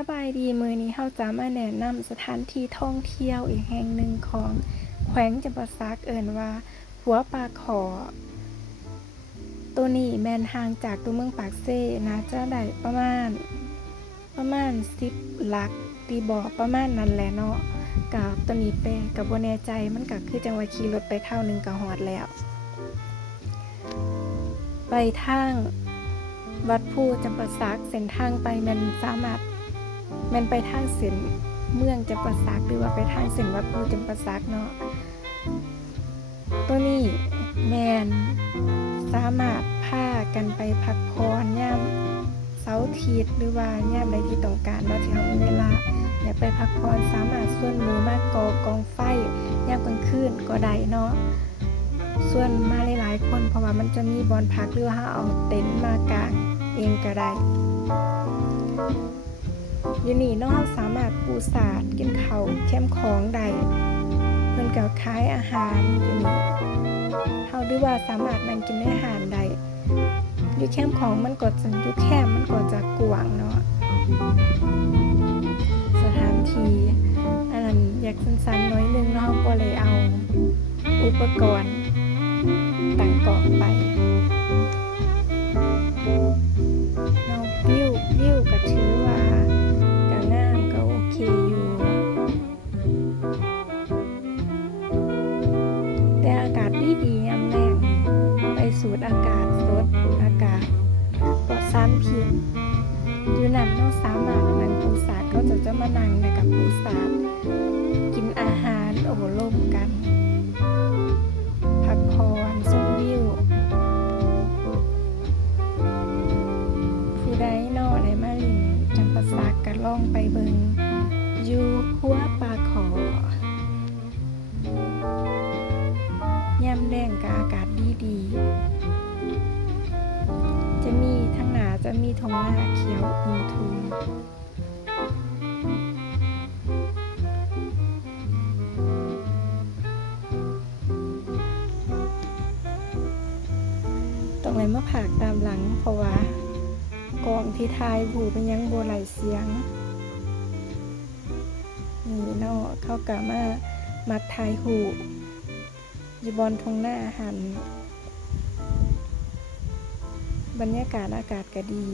สบายดีมื้อนี้เราจะมาแนะนำสถานที่ท่องเที่ยวอีกแห่งหนึ่งของแขวงจำปาสักเอิ้นว่าหัวปากขอตัวนี้แม่นห่างจากตัวเมืองปากเซ่น่าจะได้ประมาณ10 ลักตีบ่ประมาณนั้นแหละเนาะก็ตัวนี้ไปก็บ่แน่ใจมันก็คือจังว่าขี่รถไปคราวนึงก็ฮอดแล้ว ไปทางวัดภูจำปาสักเส้นทางไปมันสามารถมันไปทางเส้นเมืองจำปาสักหรือว่าไปทางเส้นวัดภูจำปาสักเนาะตัวนี้แมนสามารถพากันไปพักผ่อนยามเสาร์อาทิตย์หรือว่ายามใดที่ต้องการเนาะที่เรามีเวลาอยากไปพักผ่อนสามารถส่วนหมู่มากองไฟยามกลางคืนก็ได้เนาะส่วนมาหลายๆคนเพราะว่ามันจะมีบอนพักหรือว่าเอาเต็นท์มากางเองก็ได้อยู่นี่เนาะเราสามารถปูสาดกินข้าวแคมป์ของได้เพิ่นก็ขายอาหารอยู่นี่เฮาหรือว่าสามารถนั่งกินในอาหารได้อยู่แคมป์ของมันก็จะอยู่แคมป์มันก็จะกว้างเนาะสถานที่อันนั้นอยากสั้นๆน้อยนึงเนาะบ่เลยเอาอุปกรณ์ต่างเกาะไปเนาะวิวก็ถือว่าก็งามก็โอเคอยู่แต่อากาศดียามแล้งไปสูดอากาศสดอากาศปลอดสารพิษอยู่นั่นเนาะสามารถนั่งปูสาดเขาจะมานั่งในกับปูสาดกินอาหารโอ้ลมกันพักผ่อนชมวิวผู้ใดเนาะได้มาลินจำปาสักก็ลองไปเบิ่งอยู่หัวปากขอยามแล้งก็อากาศดีจะมีทางหน้าจะมีทุ่งนาเขียวอุทุมต้องเลยมาผากตามหลังเพราะว่ากองที่ทายหูเป็นยังบ่ไหลเสียงนี่เนาะเขาก็มาทายหูอยู่บนทุ่งนาหันบรรยากาศอากาศก็ดี